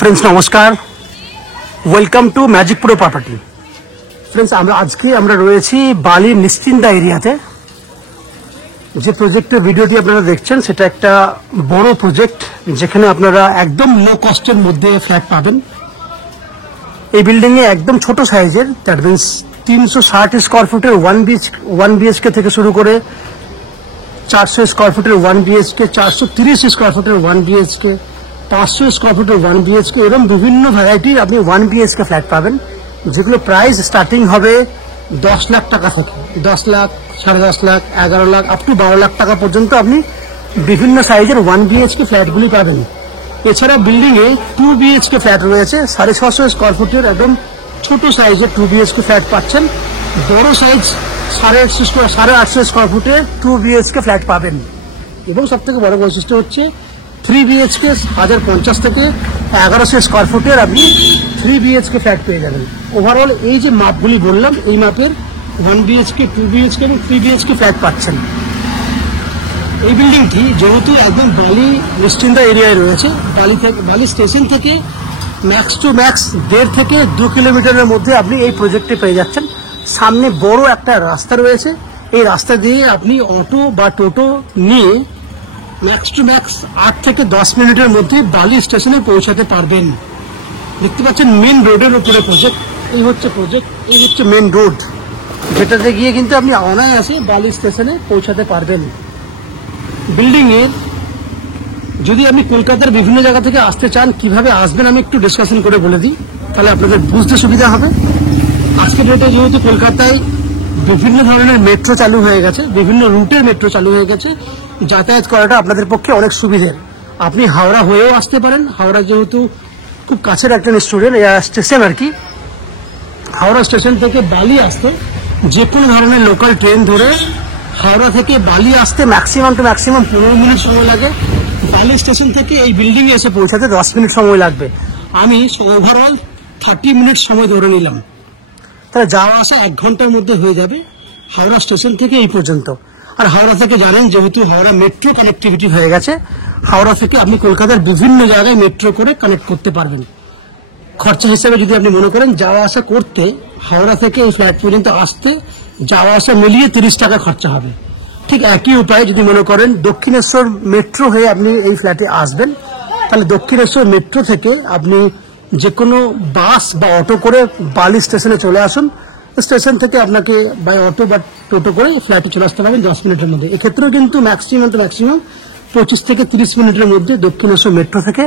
Friends नमस्कार welcome to magic pro property. Friends আমরা রয়েছি বালির নিশ্চিন্তা এরিয়াতে। যে প্রজেক্টের ভিডিওটি আপনারা দেখছেন সেটা একটা বড় প্রজেক্ট, যেখানে আপনারা একদম লো কস্টের মধ্যে ফ্ল্যাট পাবেন। এই বিল্ডিং এ একদম ছোট সাইজের, দ্যাট মিন্স 360 স্কয়ার ফুটের 1 বিএইচকে থেকে শুরু করে 400 স্কয়ার ফুটের 1 বিএইচকে, 430 স্কয়ার ফুটের 1 বিএইচকে, 500 স্কয়ার ফুটের 1 বিএইচকে, এরকম বিভিন্ন ভ্যারাইটির আপনি 1 বিএইচকে ফ্ল্যাট পাবেন, যেগুলো প্রাইস স্টার্টিং হবে 10 লাখ টাকা থেকে। 10 লাখ, 10.5 লাখ, 11 লাখ, আপ টু 12 লাখ টাকা পর্যন্ত আপনি বিভিন্ন সাইজের 1 বিএইচকে ফ্ল্যাটগুলি পাবেন। এছাড়া বিল্ডিং এ 2 বিএইচকে ফ্ল্যাট রয়েছে, 650 স্কয়ার ফুটের একদম ছোট সাইজের 2 বিএইচকে ফ্ল্যাট পাচ্ছেন। বড় সাইজ 850 স্কয়ার ফুটে 2 বিএইচকে ফ্ল্যাট পাবেন। এবং সব থেকে বড় বৈশিষ্ট্য হচ্ছে 3 বিএইচকে 1050 থেকে 1100 স্কয়ার ফুটের আপনি 3 বিএইচকে ফ্ল্যাট পেয়ে যাবেন। ওভারঅল এই যে মাপগুলি বললাম, এই মাপের 1 বিএইচকে, 2 বিএইচকে এবং 3 বিএইচকে ফ্ল্যাট পাচ্ছেন। এই বিল্ডিংটি যেহেতু একদম বালি নিশ্চিন্তা এরিয়ায় রয়েছে, বালি স্টেশন থেকে ম্যাক্স টু ম্যাক্স 1.5 থেকে 2 কিলোমিটারের মধ্যে আপনি এই প্রজেক্টে পেয়ে যাচ্ছেন। সামনে বড় একটা রাস্তা রয়েছে, এই রাস্তা দিয়ে আপনি অটো বা টোটো নিয়ে ম্যাক্স টু ম্যাক্স 8 থেকে 10 মিনিটের মধ্যে বালি স্টেশনে পৌঁছাতে পারবেন। দেখতে পাচ্ছেন মেন রোডের উপরে প্রজেক্ট। এই হচ্ছে মেন রোড, যেটাতে গিয়ে কিন্তু আপনি অনায়াসে বালি স্টেশনে পৌঁছাতে পারবেন। বিল্ডিং এর যদি আপনি কলকাতার বিভিন্ন জায়গা থেকে আসতে চান, কিভাবে আসবেন আমি একটু ডিসকাশন করে বলে দিই, তাহলে আপনাদের বুঝতে সুবিধা হবে। আজকের ডেটে যেহেতু কলকাতায় বিভিন্ন ধরনের মেট্রো চালু হয়ে গেছে, বিভিন্ন রুটের মেট্রো চালু হয়ে গেছে, যাতায়াত করাটা আপনাদের পক্ষে অনেক সুবিধের। আপনি হাওড়া হয়েও আসতে পারেন। হাওড়া যেহেতু খুব কাছের একটা স্টেশন আর কি, হাওড়া স্টেশন থেকে বালি আসতে যে কোনো ধরনের লোকাল ট্রেন ধরে হাওড়া থেকে বালি আসতে ম্যাক্সিমাম 15 মিনিট সময় লাগে। বালি স্টেশন থেকে এই বিল্ডিং এ এসে পৌঁছাতে 10 মিনিট সময় লাগবে। আমি ওভারঅল 30 মিনিট সময় ধরে নিলাম, তাহলে যাওয়া আসা 1 ঘন্টার মধ্যে হয়ে যাবে হাওড়া স্টেশন থেকে এই পর্যন্ত। আর হাওড়া থেকে জানেন, যেহেতু হাওড়া মেট্রো কানেক্টিভিটি হয়ে গেছে, হাওড়া থেকে আপনি কলকাতার বিভিন্ন জায়গায় মেট্রো করে কানেক্ট করতে পারবেন। খরচা হিসেবে যদি আপনি মনে করেন যাওয়া আসা করতে, হাওড়া থেকে এই ফ্ল্যাট পর্যন্ত আসতে যাওয়া আসা মিলিয়ে 30 টাকা খরচা হবে। ঠিক একই উপায়ে যদি মনে করেন দক্ষিণেশ্বর মেট্রো হয়ে আপনি এই ফ্ল্যাটে আসবেন, তাহলে দক্ষিণেশ্বর মেট্রো থেকে আপনি যে কোনো বাস বা অটো করে বালি স্টেশনে চলে আসুন। স্টেশন থেকে আপনাকে বাই অটো বা টোটো করে ফ্ল্যাটে চলে আসতে পারবেন 10 মিনিটের মধ্যে। এক্ষেত্রেও কিন্তু ম্যাক্সিমাম 25 থেকে 30 মিনিটের মধ্যে দক্ষিণেশ্বর মেট্রো থেকে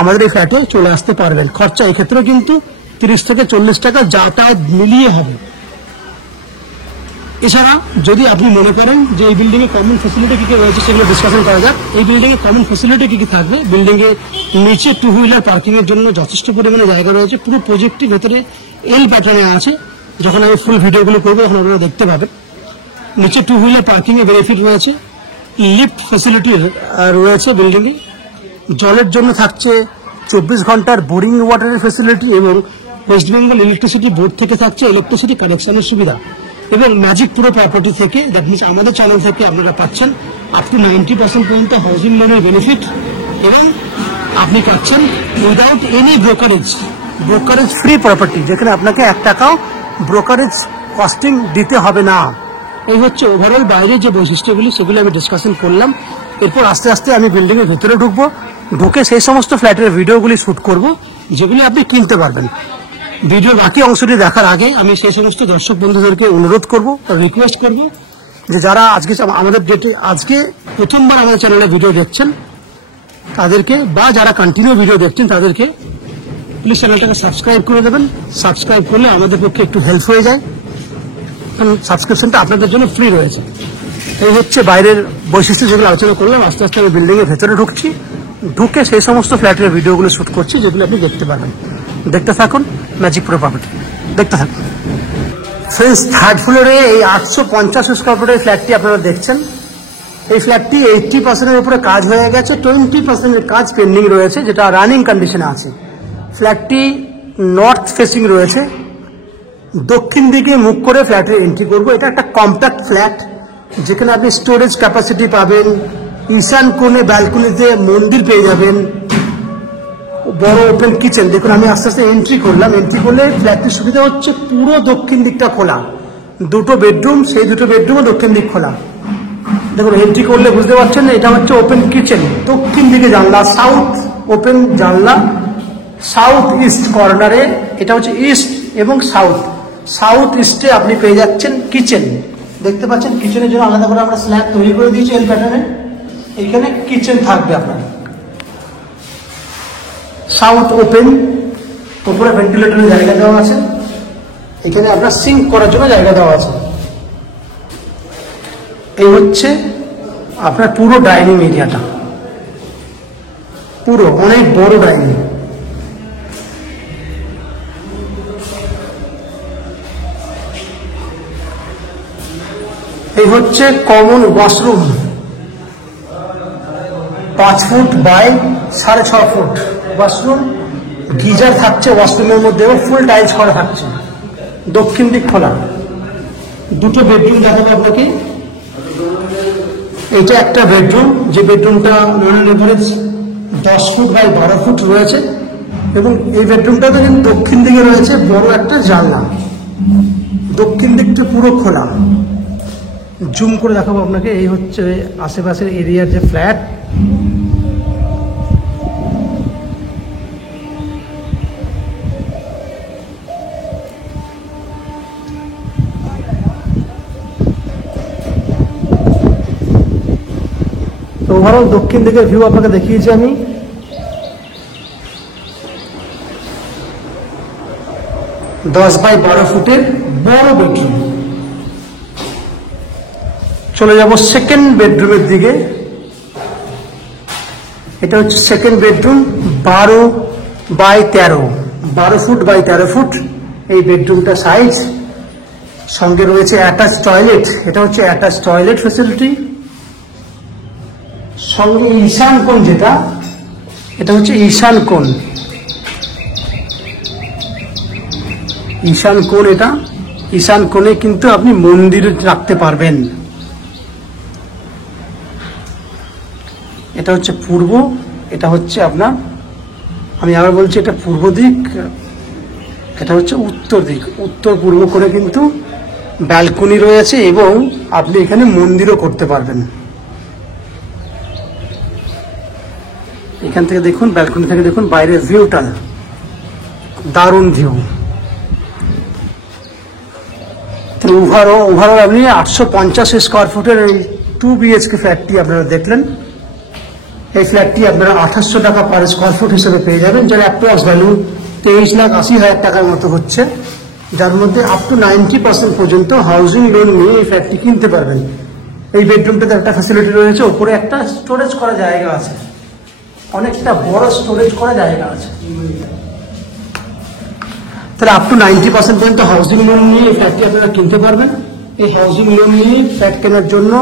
আমাদের এই ফ্ল্যাটে চলে আসতে পারবেন। খরচা এক্ষেত্রেও কিন্তু 30 থেকে 40 টাকা যাতায়াত মিলিয়ে হবে। এছাড়া যদি আপনি মনে করেন যে এই বিল্ডিং এ কমন ফ্যাসিলিটি কি কি রয়েছে, সেগুলো ডিসকাশন করা যাক। এই বিল্ডিং এ কমন ফ্যাসিলিটি কি কি থাকবে? বিল্ডিং এর নিচে 2 হুইলার পার্কিং এর জন্য যথেষ্ট পরিমাণে জায়গা রয়েছে। পুরো প্রজেক্টটির ভেতরে এল প্যাটার্নে আছে। যখন আমি ফুল ভিডিওগুলো করবো তখন আপনারা দেখতে পাবেন। নিচে 2 হুইলার পার্কিং এর বেনিফিট রয়েছে, লিফট ফ্যাসিলিটি রয়েছে বিল্ডিং এ। জলের জন্য থাকছে 24 ঘন্টার বোরিং ওয়াটারের ফ্যাসিলিটি, এবং ওয়েস্ট বেঙ্গল ইলেকট্রিসিটি বোর্ড থেকে থাকছে ইলেকট্রিসিটি কানেকশনের সুবিধা। এবং ম্যাজিক প্রো প্রপার্টি থেকে, দ্যাট মিনস আমাদের চ্যানেল থেকে আপনারা পাচ্ছেন আপ টু 90% পর্যন্ত হাউজিং লোনের বেনিফিট, এবং আপনি পাচ্ছেন without any brokerage free property, যেখানে আপনাকে 1 টাকাও ব্রোকারেজ কস্টিং দিতে হবে না। এই হচ্ছে ওভারঅল বাইরে যে বৈশিষ্ট্যগুলি, সেগুলি আমি ডিসকাশন করলাম। এরপর আস্তে আস্তে আমি বিল্ডিং এর ভেতরে ঢুকবো, ঢুকে সেই সমস্ত ফ্ল্যাটের ভিডিওগুলি শুট করব যেগুলি আপনি কিনতে পারবেন। ভিডিওর বাকি অংশটি দেখার আগে আমি সেই সমস্ত দর্শক বন্ধুদেরকে অনুরোধ করব, রিকোয়েস্ট করব, যে যারা আজকে প্রথমবার আমাদের চ্যানেলে ভিডিও দেখছেন তাদেরকে, বা যারা কন্টিনিউ ভিডিও দেখছেন তাদেরকে প্লিজ চ্যানেলটাকে সাবস্ক্রাইব করে দেবেন। সাবস্ক্রাইব করলে আমাদের পক্ষে একটু হেল্প হয়ে যায়, কারণ সাবস্ক্রিপশনটা আপনাদের জন্য ফ্রি রয়েছে। এই হচ্ছে বাইরের বৈশিষ্ট্য যেগুলো আলোচনা করলাম। আস্তে আস্তে আমি বিল্ডিং এর ভেতরে ঢুকছি, ঢুকে সেই সমস্ত ফ্ল্যাটের ভিডিওগুলো শুট করছি যেগুলো আপনি দেখতে পাবেন। দেখতে থাকুন ম্যাজিক প্রো প্রপার্টি, দেখতে থাকুন। ফ্রেন্ডস, 3rd ফ্লোরে এই 850 স্কয়ার ফুটের ফ্ল্যাটটি আপনারা দেখছেন। এই ফ্ল্যাটটি 80% এর উপরে কাজ হয়ে গেছে, 20% এর কাজ পেন্ডিং রয়েছে, যেটা রানিং কন্ডিশনে আছে। ফ্ল্যাটটি নর্থ ফেসিং রয়েছে, দক্ষিণ দিকে মুখ করে ফ্ল্যাটের এন্ট্রি করব। এটা একটা কম্প্যাক্ট ফ্ল্যাট, যেখানে আপনি স্টোরেজ ক্যাপাসিটি পাবেন, ঈশান কোণে ব্যালকনিতে মন্দির পেয়ে যাবেন, বড় ওপেন কিচেন। দেখুন আমি আস্তে আস্তে এন্ট্রি করলাম, এন্ট্রি করলে ফ্ল্যাটটির সুবিধা হচ্ছে পুরো দক্ষিণ দিকটা খোলা, দুটো বেডরুম, সেই দুটো বেডরুমও দক্ষিণ দিক খোলা। দেখুন এন্ট্রি করলে বুঝতে পারছেন এটা হচ্ছে ওপেন কিচেন, দক্ষিণ দিকে জানলা, সাউথ ওপেন জানলা, সাউথ ইস্ট কর্নারে, এটা হচ্ছে ইস্ট এবং সাউথ, সাউথ ইস্টে আপনি পেয়ে যাচ্ছেন কিচেন। দেখতে পাচ্ছেন কিচেনের জন্য আলাদা করে আমরা স্ল্যাব তৈরি করে দিয়েছি এল প্যাটার্নে, এইখানে কিচেন থাকবে আপনার। সাউথ ওপেন, উপরে ভেন্টিলেটরের জায়গা দেওয়া আছে, এখানে আপনার সিঙ্ক করার জন্য জায়গা দেওয়া আছে। এই হচ্ছে আপনার পুরো ডাইনিং এরিয়াটা, পুরো অনেক বড় ডাইনিং। এই হচ্ছে common washroom, 5 feet by 6.5 feet washroom, geyser থাকছে ওয়াশরুমের মধ্যে এবং ফুল টাইলস করা থাকছে, দক্ষিণ দিক খোলা। দুটো বেডরুম দেখাবো আপনাকে। এটা একটা বেডরুম, যে বেডরুমটা নন এভারেজ 10 ফুট বাই 12 ফুট রয়েছে এবং এই বেডরুমটাতে কিন্তু দক্ষিণ দিকে রয়েছে বড় একটা জানলা, দক্ষিণ দিকটা পুরো খোলা। জুম করে দেখাবো আপনাকে। এই হচ্ছে আশেপাশের এরিয়ার যে ফ্ল্যাট, তো ওভারঅল দক্ষিণ দিকের ভিউ আপনাকে দেখিয়েছি আমি। দশ বাই 12 ফুটের বড় বেডরুম। চলে যাব সেকেন্ড বেডরুমের দিকে। এটা হচ্ছে second bedroom, 12 by 13, 12 feet by 13 feet এই বেডরুমটা সাইজ। সঙ্গে রয়েছে অ্যাটাচ টয়লেট, এটা হচ্ছে অ্যাটাচ টয়লেট ফ্যাসিলিটি। সঙ্গে ঈশান কোণ, যেটা এটা হচ্ছে ঈশান কোণ, ঈশান কোণ। এটা ঈশান কোণে কিন্তু আপনি মন্দির রাখতে পারবেন। এটা হচ্ছে পূর্ব, এটা হচ্ছে আপনার, আমি আবার বলছি এটা পূর্ব দিক, এটা হচ্ছে উত্তর দিক। উত্তর পূর্ব করে কিন্তু ব্যালকনি রয়েছে এবং আপনি এখানে মন্দিরও করতে পারবেন। এখান থেকে দেখুন, ব্যালকনি থেকে দেখুন বাইরের ভিউটা, দারুণ ভিউ। ওভারঅল আপনি 850 স্কোয়ার ফুটের এই 2 BHK ফ্ল্যাটটি আপনারা দেখলেন। এই ফ্ল্যাটটি আপনারা 2800 টাকা পার স্কোয়ার ফুট হিসেবে পেয়ে যাবেন, যার অ্যাপ্রক্স ভ্যালু 23,80,000 টাকার মতো হচ্ছে, যার মধ্যে আপ টু 90% পর্যন্ত হাউজিং লোন নিয়ে এই ফ্ল্যাটটি কিনতে পারবেন। এই বেডরুমটাতে একটা ফ্যাসিলিটি রয়েছে, উপরে একটা স্টোরেজ করা জায়গা আছে, অনেকটা বড় স্টোরেজ করা জায়গা আছে। তাহলে আপ টু 90% পর্যন্ত হাউজিং লোন নিয়ে এই ফ্ল্যাটটি আপনারা কিনতে পারবেন। এই হাউজিং লোন নিয়ে ফ্ল্যাট কেনার জন্য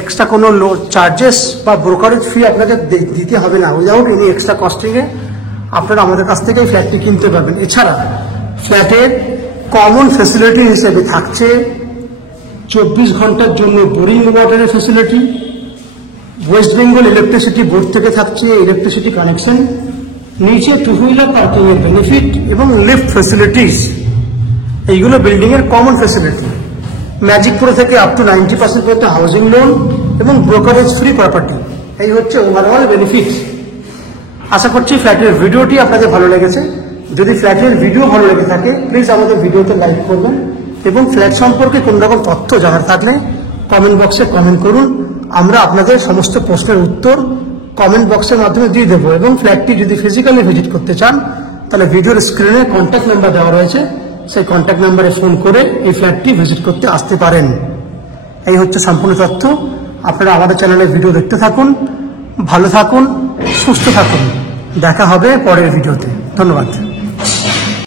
এক্সট্রা কোনো চার্জেস বা ব্রোকারেজ ফি আপনাকে দিতে হবে না। উইদাউট এনি এক্সট্রা কস্টিংয়ে আপনারা আমাদের কাছ থেকে এই ফ্ল্যাটটি কিনতে পারবেন। এছাড়া ফ্ল্যাটের কমন ফ্যাসিলিটি হিসেবে থাকছে 24 ঘন্টার জন্য বোরিং ওয়াটারের facility, West Bengal electricity board থেকে থাকছে ইলেকট্রিসিটি কানেকশন, নিচে 2 হুইলার পার্কিং এর বেনিফিট এবং লিফট ফ্যাসিলিটিস। এইগুলো বিল্ডিং এর কমন ফ্যাসিলিটি। ম্যাজিক প্রো থেকে আপ টু 90% পর্যন্ত হাউজিং লোন এবং ব্রোকারেজ ফ্রি প্রপার্টি, এই হচ্ছে ওভারঅল বেনিফিট। আশা করছি ফ্ল্যাটের ভিডিওটি আপনাদের ভালো লেগেছে। যদি ফ্ল্যাটের ভিডিও ভালো লেগে থাকে প্লিজ আমাদের ভিডিওতে লাইক করবেন এবং ফ্ল্যাট সম্পর্কে কোন রকম তথ্য জানার থাকলে কমেন্ট বক্সে কমেন্ট করুন। আমরা আপনাদের সমস্ত প্রশ্নের উত্তর কমেন্ট বক্সের মাধ্যমে দিয়ে দেবো। এবং ফ্ল্যাটটি যদি ফিজিক্যালি ভিজিট করতে চান তাহলে ভিডিওর স্ক্রিনে কন্ট্যাক্ট নাম্বার দেওয়া রয়েছে, সেই কন্ট্যাক্ট নাম্বারে ফোন করে এই ফ্ল্যাটটি ভিজিট করতে আসতে পারেন। এই হচ্ছে সম্পূর্ণ তথ্য। আপনারা আমাদের চ্যানেলে ভিডিও দেখতে থাকুন, ভালো থাকুন, সুস্থ থাকুন। দেখা হবে পরের ভিডিওতে। ধন্যবাদ।